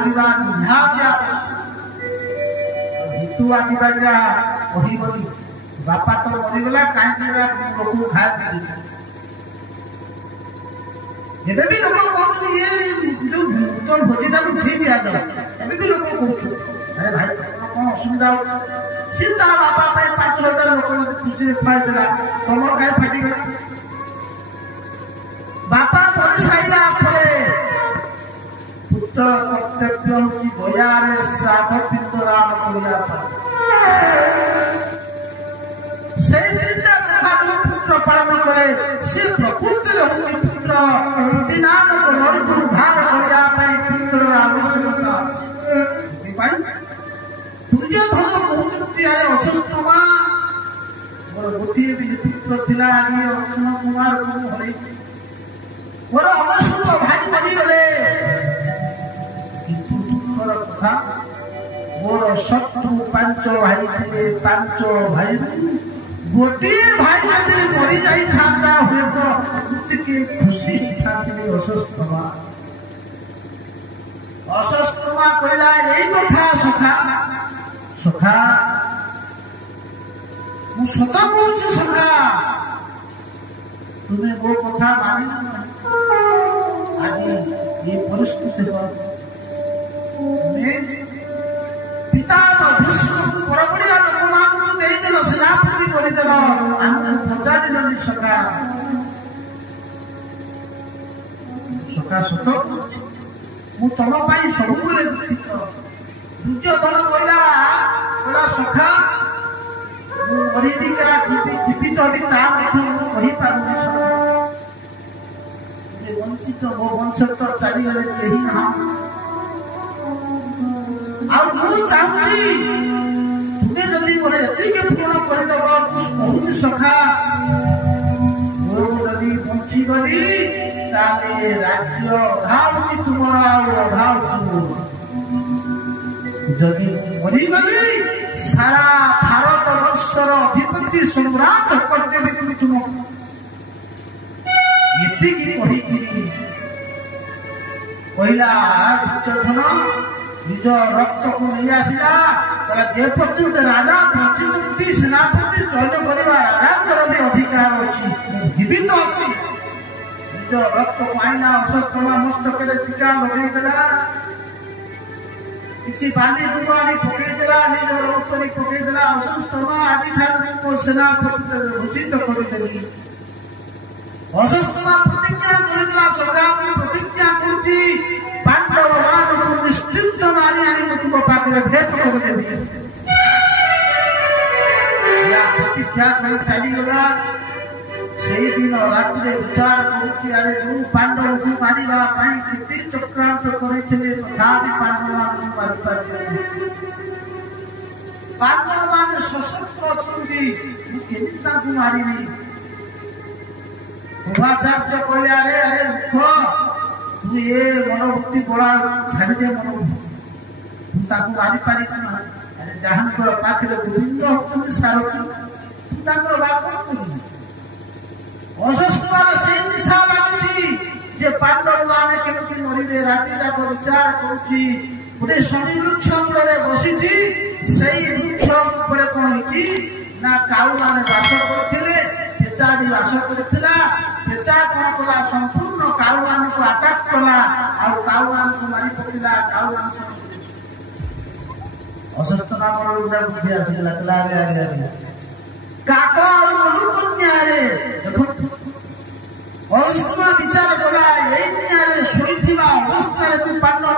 କରିବା ନିହାତି ଆବଶ୍ୟକ। ହିତୁ ଆଦିବାସୀରା କହିବନି ବାପା ତ ମରିଗଲା କାହିଁକି ଲୋକକୁ ଖାଇବା ଏବେ ବି ଲୋକ କହୁଛନ୍ତି ଇଏ ଯୋଉ ନୂତନ ଭୋଜିଟାକୁ ଠିକ ଦିଆଯାଉ ଏବେ ବି ଲୋକ କହୁଛନ୍ତି ଆରେ ଭାଇ କଣ ଅସୁବିଧା ହଉଛି ସେ ତା ବାପା ପାଇଁ 5,000 ଲୋକ ଯଦି ଖୁସିରେ ଖୁଆଇଥିଲା ତମର କାହିଁ ଫାଟିଗଲା। ବାପା ମରିସାରିଲା ପରେ ପୁତ୍ର କର୍ତ୍ତବ୍ୟ ହଉଛି ଗୟାରେ ଶ୍ରାଦ୍ଧ ପିଣ୍ଡଦାନ କରିବା ପାଇଁ। সেই চিন্তা পুত্র পালন করে সে প্রকৃতির হচ্ছে পুত্র প্রতিনামক নরକୁ ଉଦ୍ଧାର କରିବା ପାଇଁ ପୁତ୍ରର ଆବଶ୍ୟକତା ଅଛି। ସେଥିପାଇଁ ଦୁର୍ଯ୍ୟୋଧନ କହୁଛନ୍ତି ଆରେ ଅଶ୍ୱତ୍ଥାମା ମୋର ଗୋଟିଏ ବି ପୁତ୍ର ଥିଲା ଆଜି ଅର୍ଜୁନ କୁମାରକୁ ମୁଁ ହରେଇଛି ମୋର 99 ଭାଇ ମରିଗଲେ କିନ୍ତୁ ଦୁଃଖର କଥା ମୋର 5 ଭାଇ ଥିଲେ 5 ଭାଇ ଗୋଟିଏ ଭାଇ ଯଦି ମରି ଯାଇଥାନ୍ତା ହୁଏତ ଟିକେ ଖୁସି ହେଇଥାନ୍ତି। ଅଶ୍ୱତ୍ଥାମା କହିଲା ଏଇ କଥା ସଖା ସଖା ମୁଁ ସତ କହୁଛି ସଖା ତୁମେ ମୋ କଥା ମାନିବ ନାହିଁ। ଆଜି ଏ ପରିସ୍ଥିତି ପିତା ପରବଡ଼ିଆ ଲୋକମାନଙ୍କୁ ଦେଇଦେଲ ସେନାପତି କରିଦେଲ ଆମକୁ ପଚାରିଲନି ସଖା ସଖା ସତ ମୁଁ ତମ ପାଇଁ ସବୁବେଳେ ଦୁଃଖିତ। ଦୁର୍ଯ୍ୟୋଧନ କହିଲା ସଖା ମୁଁ ମରିବି ଜୀବିତ ହେବି ତା ମଧ୍ୟ ମୁଁ କହିପାରୁନି ବଞ୍ଚିତ ମୋ ବଂଶ ତ ଚାଲିଗଲେ କେହି ନାହାନ୍ତି ଆଉ ମୁଁ ଚାହୁଁଛି ତୁମେ ଯଦି ମୋର ଏତିକି ପୂରଣ କରିଦେବ ମୁଁ କହୁଛି ସଖା ମୁଁ ଯଦି ବଞ୍ଚିଗଲି ତାହେଲେ ରାଜ୍ୟ ଅଧା ହଉଛି ତୁମର ଆଉ ଅଧା ହଉଛି ମୋର। ଯଦି ମରିଗଲି ସାରା ଭାରତ ବର୍ଷର ଅଧିପତି ସମ୍ରାଟ କରିଦେବି তুমি ତୁମକୁ। ଏତିକି କହିକିରି କହିଲା ଦୁର୍ଯ୍ୟୋଧନ ନିଜ ରକ୍ତକୁ ନେଇ ଆସିଲା ଯେ ପର୍ଯ୍ୟନ୍ତ ରାଜା ବଞ୍ଚିଛନ୍ତି ସେନାପତି ଚୟନ କରିବା ରାଜାଙ୍କର ବି ଅଧିକାର ଅଛି ଜୀବିତ ଅଛି। ନିଜ ରକ୍ତକୁ ଆଣିଲା ଅଶ୍ୱତ୍ଥାମା ମସ୍ତକରେ ଟୀକା ଲଗେଇଦେଲା କିଛି ବାଲି ଦୁବ ଆଣି ପକେଇଦେଲା ନିଜର ଉପରେ ପକେଇଦେଲା ଅଶ୍ୱତ୍ଥାମା ଆଜିଠାରୁ ମୋ ସେନାପତି ଘୋଷିତ କରିଦେଲି। ଅଶ୍ୱତ୍ଥାମା ପ୍ରତିଜ୍ଞା କରିଦେଲା ସଦା ପ୍ରତିଜ୍ଞା କରୁଛି ପାଣ୍ଡବ ମାନଙ୍କୁ ନିଶ୍ଚିତ ମାରି ଆଣି ମୁଁ ତୁମ ପାଖରେ ଭେଟ କରିଦେବି। ପ୍ରତିଜ୍ଞା କରି ଚାଲିଗଲା। ସେଇଦିନ ରାତିରେ ବିଚାର କରୁଛି ଆରେ ଯୋଉ ପାଣ୍ଡବକୁ ମାରିବା ପାଇଁ କେତେ ଚକ୍ରାନ୍ତ କରିଥିଲେ ତଥାପି ପାଣ୍ଡବମାନଙ୍କୁ ମାରିପାରିଲେ। ପାଣ୍ଡବମାନେ ସଶସ୍ତ୍ର ଅଛନ୍ତି ମୁଁ କେମିତି ତାଙ୍କୁ ମାରିବି। ଉପାଚାର୍ଯ୍ୟ କହିଲେ ଆରେ ଆରେ ମୂର୍ଖ ତୁ ଏ ମନୋଭକ୍ତି ବଳା ଛାଡ଼ିଦେ ମନୋଭକ୍ତି ତୁ ତାଙ୍କୁ ମାରିପାରିବୁ ନାହିଁ। ଆରେ ଯାହାଙ୍କର ପାଖରେ ଗୋବିନ୍ଦ ହଉଛନ୍ତି ସାରଥୀ ତୁ ତାଙ୍କର ବାପ କରିବୁ। ଅଶ୍ୱତ୍ଥାମାର ସେଇ ନିଶା ଲାଗିଛି ଯେ ପାଣ୍ଡବମାନେ କେମିତି ମରିବେ। ରାତି ଯାକ ବିଚାର କରୁଛି ଗୋଟେ ଶନି ବୃକ୍ଷ ମୂଳରେ ବସିଛି। ସେଇ ବୃକ୍ଷ ଉପରେ କଣ ହେଇଛି ନା କାଉମାନେ ବାସ କରୁଥିଲେ ପେଚା ବି ବାସ କରିଥିଲା। ପେଚା କଣ କଲା ସମ୍ପୂର୍ଣ୍ଣ କାଉମାନଙ୍କୁ ଆଟାକ କଲା ଆଉ କାଉମାନଙ୍କୁ ମାରି ପକେଇଲା। କାଉମାନ ଅଶ୍ୱତ୍ଥାମାର ଗୋଟେ ବୁଦ୍ଧି ଆସିଥିଲା କାକ ଆଉ ମନୁକନ୍ୟାରେ ଦେଖନ୍ତୁ ଅଶ୍ୱତ୍ଥାମା ବିଚାର କଲା ଏଇ ନିଆଁରେ ଶୋଇଥିବା ଅବସ୍ଥାରେ ତୁ ପାଣ୍ଡବ